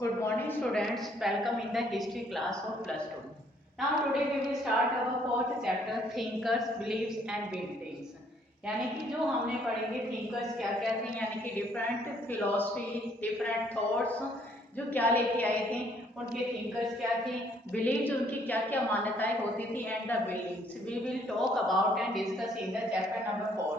Good morning students, welcome in the history class of plus 2. Now today we will start our fourth chapter thinkers, beliefs and buildings. यानी कि जो हमने पढ़ेंगे thinkers क्या क्या थे, यानी कि डिफरेंट फिलोसफी, डिफरेंट थॉट्स जो क्या लेके आए थे, उनके थिंकर्स क्या थे, बिलीव्स उनकी क्या क्या मान्यताएं होती थी and the believes we will talk about and discuss in the chapter number 4.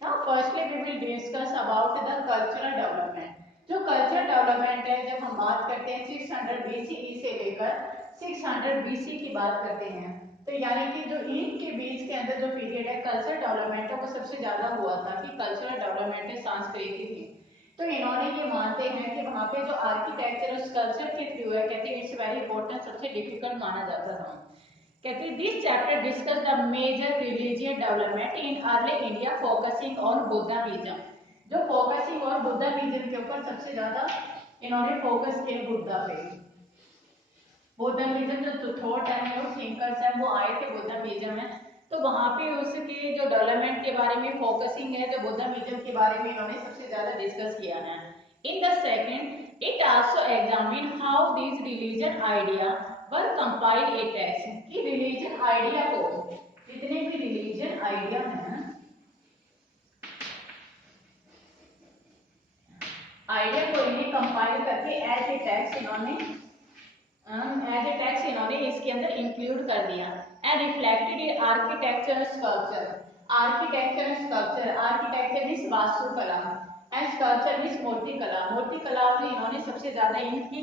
Now firstly we will discuss about the cultural development. जो कल्चर डेवलपमेंट है, जब हम बात करते हैं 600 BCE से लेकर 600 BC की बात करते हैं, तो यानी कि जो इनके बीच के अंदर जो पीरियड है कल्चर डेवलपमेंट है वो सबसे ज्यादा हुआ था कि कल्चरल डेवलपमेंट है सांस्कृतिक थी। तो इन्होंने ये मानते हैं कि वहाँ पे जो आर्किटेक्चर उस कल्चर के थ्रू है, कहते हैं इट्स वेरी इंपॉर्टेंट, सबसे डिफिकल्ट माना जाता था। कहते हैं this chapter discuss the major religious development in early India focusing on Buddhism. जो फोकसिंग और बुद्धिज्म के ऊपर सबसे ज्यादा इन्होंने फोकस किया बुद्धा पे। बुद्धिज्म जो थॉट है और थिंकर्स हैं वो आए थे बुद्धिज्म में, तो वहां पे उसके जो डेवलपमेंट के बारे में फोकसिंग है, जो बुद्धिज्म के बारे में इन्होंने सबसे ज्यादा डिस्कस किया है। In the second it also examine how this religion idea were compile A text कि रिलीजन आइडिया को, जितने भी रिलीजन आइडिया हैं, आइडिया को इन्हें कंपाइल करके एज ए टेक्स्ट इन्होंने इसके अंदर इंक्लूड कर दिया and reflected in architecture sculpture. Architecture means वास्तुकला एंड स्कल्पचर मींस मूर्तिकला। मूर्तिकला में इन्होंने सबसे ज्यादा इनकी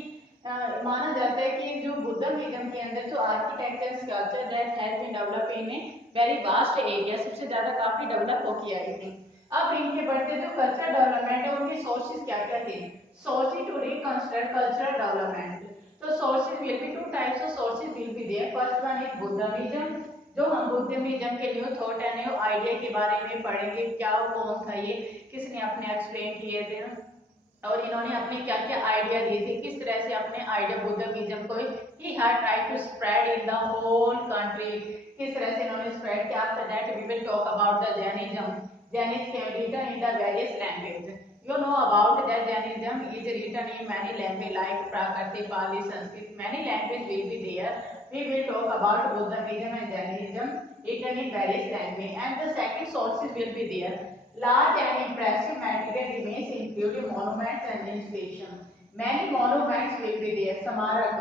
माना जाता है कि जो बुद्धिज्म के अंदर जो architecture sculpture that has been develop in a very vast area, सबसे ज्यादा काफी डेवलप हो किया आई थी। अब इनके बढ़ते जो कल्चर डेवलपमेंट है उनके सोर्सेज क्या क्या थे। Sources to reconstruct cultural development, तो sources will be two types of sources will be there. First one is Buddhism, जो हम बुद्धिज्म के new thought and new idea के बारे में पढ़ेंगे, क्या कौन था ये, किसने अपने एक्सप्लेन किए थे और इन्होंने अपने क्या क्या आइडिया दिए थे, किस तरह से अपने आइडिया बुद्धिज्म को ही had tried to spread in the whole country, किस तरह से इन्होंने स्प्रेड किया। After that we will talk about the Jainism. Jainism written in the various languages. You know about that Jainism is written in many languages like Prakriti, Pali, Sanskrit. Many languages will be there. We will talk about Buddhism and Jainism written in various languages. And the second sources will be there. Large and impressive material remains including monuments and inscriptions. Many monuments will be there. Samarak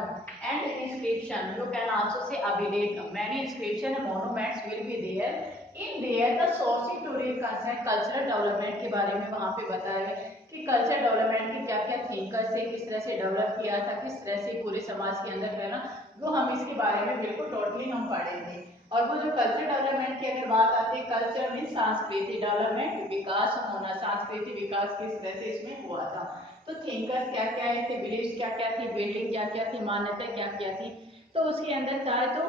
and inscription. You can also say Abhidate. Many inscription and monuments will be there. In there the sourcing to reconstruct cultural development के बारे में वहां पे बताया है कि culture development के क्या क्या थिंकर्स से किस तरह से डेवलप किया था, किस तरह से पूरे समाज के अंदर है ना, वो हम इसके बारे में बिल्कुल टोटली हम पढ़ेंगे। और वो जो कल्चर डेवलपमेंट की अगर बात आती है, कल्चर मीन सांस्कृतिक डेवलपमेंट, विकास होना, सांस्कृतिक विकास किस तरह से इसमें हुआ था। तो थिंकर्स क्या क्या थे, बिलीव्स क्या क्या थी, बिल्डिंग क्या क्या थी, मान्यता क्या क्या थी, तो उसके अंदर क्या है, तो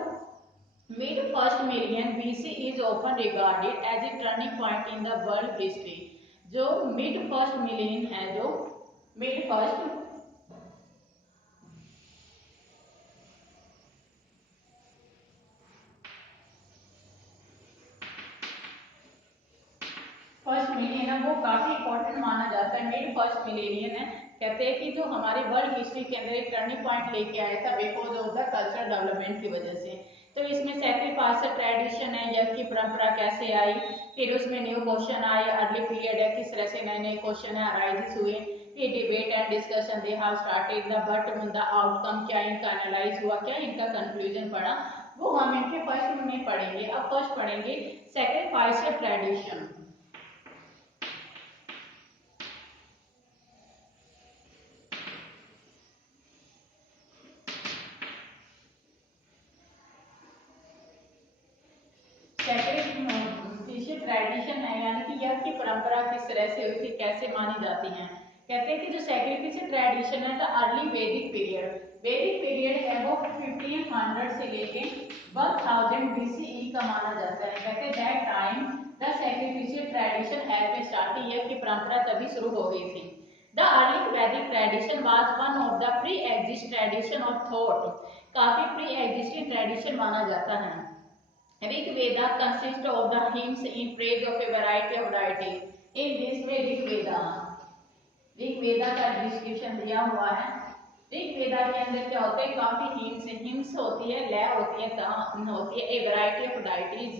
mid first million BC is often regarded as a turning point in the world history. जो mid first million है, जो mid फर्स्ट मिलियन है वो काफी इंपॉर्टेंट माना जाता है। मिड फर्स्ट मिलेनियम है, कहते हैं कि जो हमारे वर्ल्ड हिस्ट्री के अंदर एक टर्निंग पॉइंट लेके आया था because of the cultural development की वजह से। तो इसमें सैक्रिफाइस ट्रेडिशन है, यज्ञ की परंपरा कैसे आई, फिर उसमें न्यू क्वेश्चन आए, अर्ली पीरियड है किस तरह से नए नए क्वेश्चन है अराइजेस हुए, फिर debate and discussion they have started the but the outcome क्या इनका एनालाइज हुआ, क्या इनका कंक्लूजन पड़ा, वो हम इनके फर्स्ट में पढ़ेंगे। अब फर्स्ट पढ़ेंगे सैक्रिफाइस ट्रेडिशन। ट्रेडिशन है यानी कि यज्ञ की परंपरा किस तरह से हुई थी, कैसे मानी जाती है। कहते हैं कि जो सैक्रिफिशियल ट्रेडिशन है द अर्ली वैदिक पीरियड, वैदिक पीरियड है वो 1500 से लेके 1000 BCE का माना जाता है। कहते हैं that time the sacrificial tradition has been started, यज्ञ की परंपरा तभी शुरू हो गई थी। The early Vedic tradition was one of the pre exist tradition of thought, काफी प्री एग्जिस्टिंग ट्रेडिशन माना जाता है। Rig Veda consists of the hymns in praise of a variety of deities. In this में ऋग वेदा का description दिया हुआ है। ऋग्वेदा के अंदर क्या होता है, काफी हिम्स होती है, लय होती है, होती है ए वैरायटी ऑफ डाइटीज,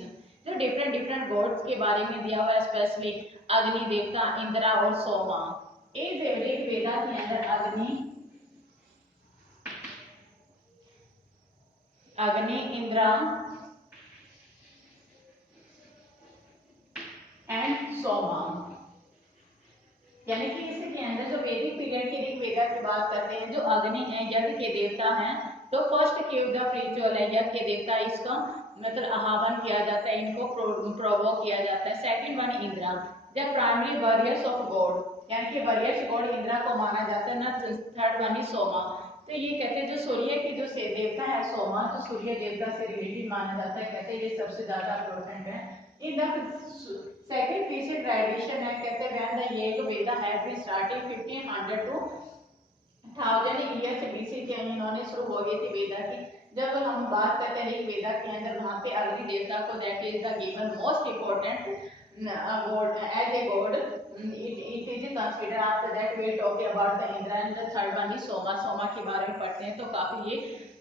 जो डिफरेंट डिफरेंट गॉड्स के बारे में दिया हुआ है, स्पेशली अग्नि देवता, इंद्रा और सोमा। इस ऋग्वेदा के अंदर अग्नि, इंद्रा एंड सोमा, यानी कि इसके अंदर जो वैदिक पीरियड के ऋग्वेदा की बात करते हैं, जो अग्नि है यज्ञ के देवता हैं, तो फर्स्ट क्यू द रिचुअल है यज्ञ के देवता, इसका मतलब आह्वान किया जाता है, इनको प्रोवोक किया जाता है। Second one Indira, the primary warriors of God, यानी कि वॉरियर्स गॉड इंद्रा को माना जाता है ना। थर्ड वन इज सोमा, तो ये कहते हैं जो सूर्य की जो से देवता है सोमा, जो सूर्य देवता से रिलेटेड माना जाता है, कहते हैं ये सबसे ज्यादा इंपॉर्टेंट है। In the second period tradition है, कहते हैं व्हेन द ये Veda have been starting 1500 to 1000 years BC के इन्होंने शुरू हो गई थी वेदा की। जब हम बात करते हैं वेदा के अंदर, वहां पे अग्नि देवता को that is the given most important god as a god, it is considered। after that we are talking about the Indra and the third one is Soma। Soma के बारे में पढ़ते हैं तो काफी ये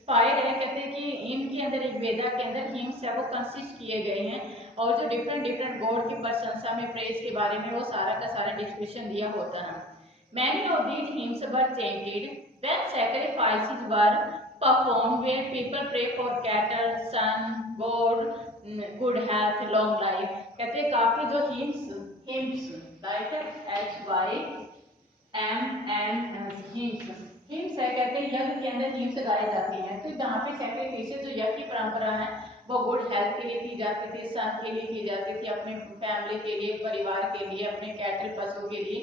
पाए गए, कहते हैं कि इनके अंदर एक वेदा के अंदर हिम्स है वो कंसिस्ट किए गए हैं, और जो डिफरेंट डिफरेंट गॉड की प्रशंसा में प्रेज के बारे में वो सारा का सारा डिस्क्रिप्शन दिया होता है। Many of these hymns were chanted when sacrifices were performed, where people pray for cattle, sun, God, good health, long life। कहते हैं काफी जो हिम्स राइट हिम्स है, कहते हैं यज्ञ के अंदर हिम्स गाए जाते हैं, तो जहाँ पे सैक्रिफिस जो यज्ञ की परंपरा है वो गुड हेल्थ के लिए की जाती थी, सन के लिए की जाती थी, अपने फैमिली के लिए, परिवार के लिए, अपने कैटल पशु के लिए,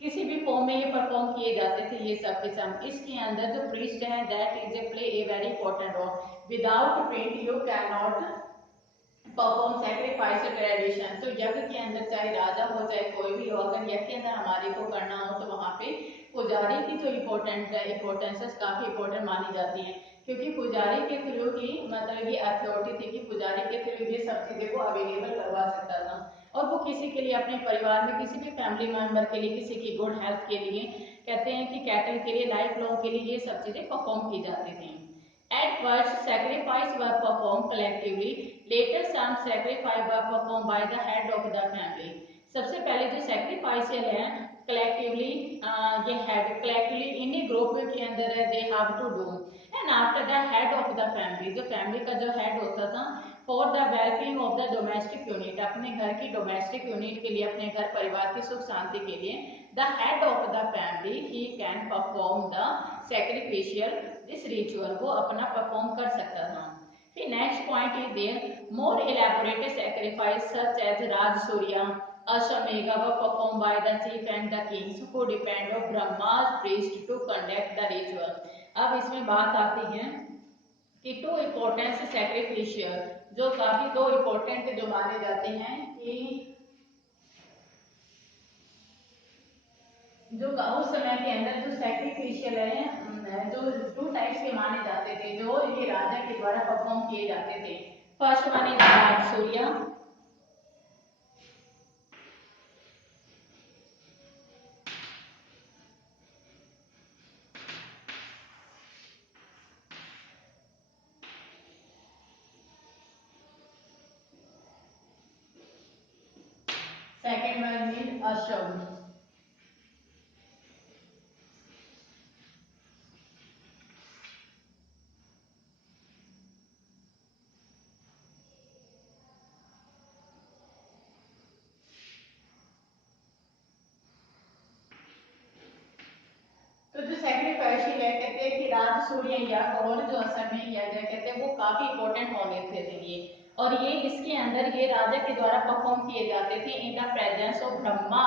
किसी भी फॉर्म में ये परफॉर्म किए जाते थे ये सब के सब। इसके अंदर जो प्रीस्ट है that is a play a very important role. Without print you can not perform sacrifice tradition. तो यज्ञ के अंदर चाहे राजा हो चाहे कोई भी हो, अगर यज्ञ के अंदर हमारे को करना हो तो वहां पे पुजारी की जो इम्पोर्टेंसेस काफी इंपॉर्टेंट मानी जाती है, क्योंकि पुजारी के थ्रू ही मतलब ये अथॉरिटी थी कि पुजारी के थ्रू ये सब चीजें को अवेलेबल करवा सकता था, और वो किसी के लिए, अपने परिवार में किसी भी फैमिली मेंबर के लिए, किसी की गुड हेल्थ के लिए, कहते हैं कि कैटल के लिए, लाइफ लॉन्ग के लिए ये सब चीजें परफॉर्म की जाती थी। At first, sacrifice were performed collectively. Later, some sacrifice were performed by the head of the family. सबसे पहले जो sacrifice है collectively, ये head collectively इन्हीं ग्रुप के अंदर है, they have to do, and after the head of the family, जो family का जो head होता था, for the well-being of the domestic unit, अपने घर की domestic unit के लिए, अपने घर परिवार की सुख शांति के लिए, the head of the family he can perform the sacrificial this ritual, वो अपना परफॉर्म कर सकता था। फिर next point is there more elaborated sacrifice such as Rajasuya Ashvamedha were perform by the chief and the kings who depend on Brahmas priest to conduct the ritual. अब इसमें बात आती है कि टू इम्पोर्टेंस सैक्रिफिशियल, जो काफी दो इम्पोर्टेंट जो माने जाते हैं कि जो उस समय के अंदर जो सैक्रिफिशियल है, जो टू टाइप्स के माने जाते थे जो ये राजा के द्वारा परफॉर्म किए जाते थे। First one is Raj Surya, second one is अश्व। तो जो सैक्रिफाइशियल है, कहते हैं कि राज सूर्य यज्ञ और जो असमय यज्ञ कहते हैं वो काफी इंपॉर्टेंट होने थे ये, और ये इसके अंदर ये राजा के द्वारा परफॉर्म किए जाते थे in the presence of Brahma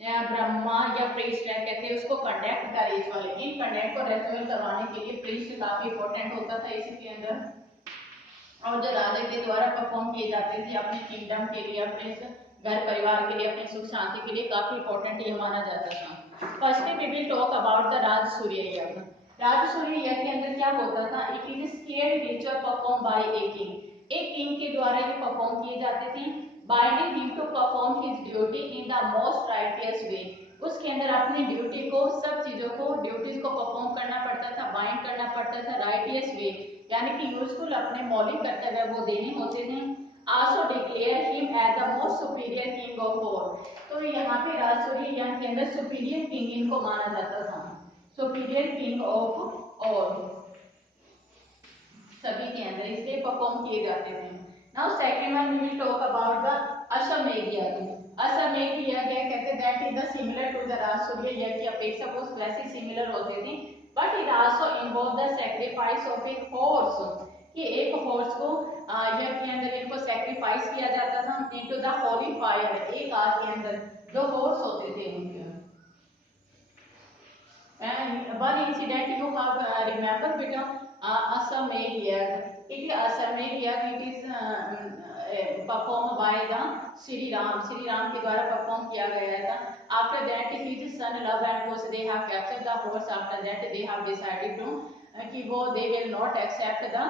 या प्रीस्ट है, कहते हैं उसको कंडक्ट का रिचुअल, इन कंडक्ट को रिचुअल करवाने के लिए प्रीस्ट काफी इंपॉर्टेंट होता था इसके अंदर, और जो राजा के द्वारा परफॉर्म किए जाते थे अपने किंगडम के लिए, अपने घर परिवार के लिए, अपने सुख शांति के लिए काफी इंपॉर्टेंट ये माना जाता था। Firstly we will talk about the Rajasuya yagya. Rajasuya yagya के अंदर क्या होता था, it is sacred ritual perform by a king, एक किंग के द्वारा ये परफॉर्म किए जाते थे, binding him to perform his duty in the most righteous way, उसके अंदर अपनी ड्यूटी को, सब चीजों को, ड्यूटीज को परफॉर्म करना पड़ता था, बाइंड करना पड़ता था राइटियस वे, यानी कि यूजफुल अपने मौलिक कर्तव्य वो देने होते थे। Also declare him as the most superior king of all. तो यहाँ पे राजसूरी यहाँ के अंदर सुपीरियर किंग इनको माना जाता था, सुपीरियर किंग ऑफ ऑल, सभी के अंदर इसलिए परफॉर्म किए जाते थे। Now second one we will talk about the Ashvamedha yagya. Ashvamedha यज्ञ कहते हैं that is the similar to the Rajasuya yagya की अपेक्षा वो वैसे सिमिलर होते थे, but it also involve the sacrifice of a horse, कि एक हॉर्स को यज्ञ के अंदर इनको सैक्रिफाइस किया जाता था इनटू द होली फायर, एक आग के अंदर जो हॉर्स होते थे उनके। And one incident you have remember beta Assamed yag. It is Assamed yag. It is performed by the Shri Ram. Shri Ram के द्वारा perform किया गया था. After that, his son Love and Kush they have captured the horse. After that, they have decided to कि वो they will not accept the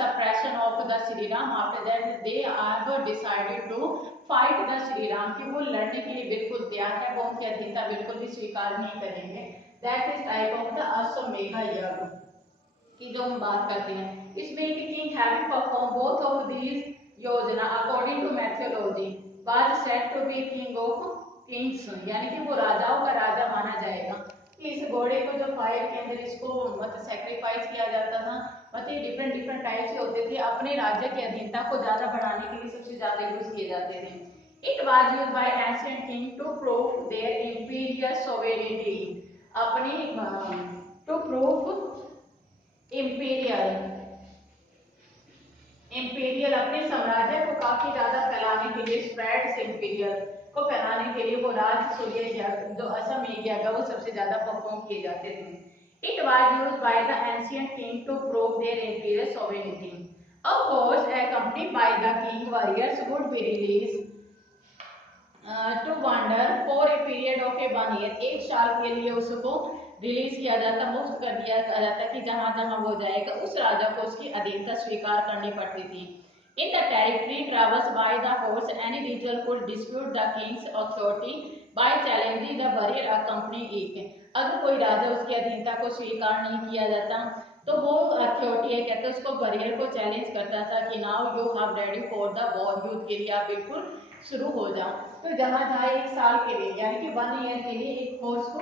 suppression of the Shri Ram. After that, they have decided to fight the Shri Ram, की वो लड़ने के लिए बिल्कुल तैयार है, वो उनकी अधीनता बिल्कुल भी स्वीकार नहीं करेंगे। That is type of the Ashvamedha यज्ञ की जो हम बात करते हैं। इसमें एक king having perform both of these योजना according to mythology was said to be king of kings, यानी कि वो राजाओं का राजा माना जाएगा। इस घोड़े को जो फायर के अंदर इसको मतलब सैक्रिफाइस किया जाता था, मतलब डिफरेंट डिफरेंट टाइप से होते थे, अपने राज्य की अधीनता को ज्यादा बढ़ाने के लिए सबसे ज्यादा यूज किए जाते थे। It was used by ancient king to prove their imperial sovereignty, अपनी टू प्रूव इंपीरियल इंपीरियल अपने साम्राज्य को काफी ज्यादा फैलाने के लिए, स्प्रेड इंपीरियल को फैलाने के लिए वो राजसूय यज्ञ जो अश्वमेध यज्ञ वो सबसे ज्यादा परफॉर्म किए जाते थे। It was used by the ancient king to prove their imperial sovereignty. A horse accompanied by the king warriors would be released to wander for a period of a 1 year. एक साल के लिए उसको release किया जाता, मुक्त कर दिया जाता कि जहां जहां वो जाएगा उस राजा को उसकी अधीनता स्वीकार करनी पड़ती थी। In the territory traversed by the horse, any individual could dispute the king's authority by challenging the warrior accompanying it. अगर कोई राजा उसकी अधीनता को स्वीकार नहीं किया जाता तो वो अथॉरिटी है कहते उसको वॉरियर को चैलेंज करता था कि now you have ready for the war, युद्ध के लिए आप बिल्कुल शुरू हो जाओ। तो जहां जहां एक साल के लिए यानी कि 1 ईयर के लिए एक फोर्स को,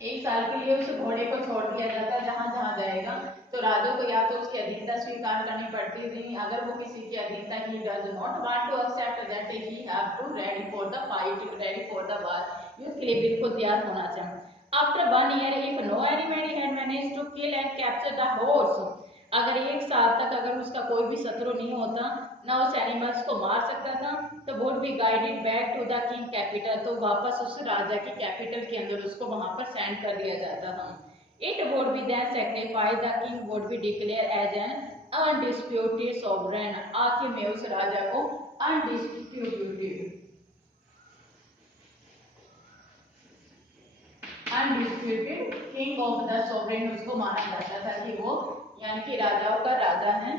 एक साल के लिए उस घोड़े को छोड़ दिया जाता है, जहां जहां जाएगा तो राजा को या तो उसकी अधीनता स्वीकार करनी पड़ती थी, अगर वो किसी की अधीनता ही does not want to accept that he have to ready for the fight, ready for the war, युद्ध के लिए बिल्कुल तैयार होना चाहिए। After 1 year if no enemy had managed to kill and capture the horse, अगर एक साल तक अगर उसका कोई भी शत्रु नहीं होता ना उस एनिमल्स को मार सकता था, तो would be guided back to the king capital, तो वापस उस राजा की कैपिटल के अंदर उसको वहां पर सेंड कर दिया जाता था। It would be then sacrifice, the king would be declare as an undisputed sovereign, आखिर में उस राजा को undisputed king of the sovereign उसको माना जाता था कि वो यानी कि राजाओं का राजा है।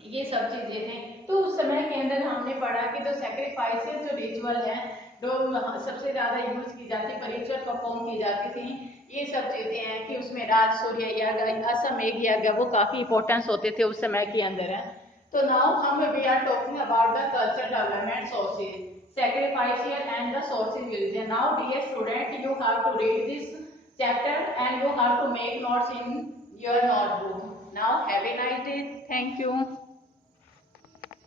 ये सब चीजें थी। तो उस समय के अंदर हमने पढ़ा कि जो सैक्रिफाइसेस जो रिचुअल है जो सबसे ज्यादा यूज की जाती है, रिचुअल परफॉर्म की जाती थी, ये सब चीजें हैं कि उसमें राजसूय यज्ञ, अश्वमेध यज्ञ वो काफी इंपॉर्टेंस होते थे उस समय के अंदर है। तो नाउ हम we are talking about the culture development sources, sacrifice here and the sources religion. Now dear student, you have to read this chapter and you have to make notes in your notebook. Now have a nice day. Thank you.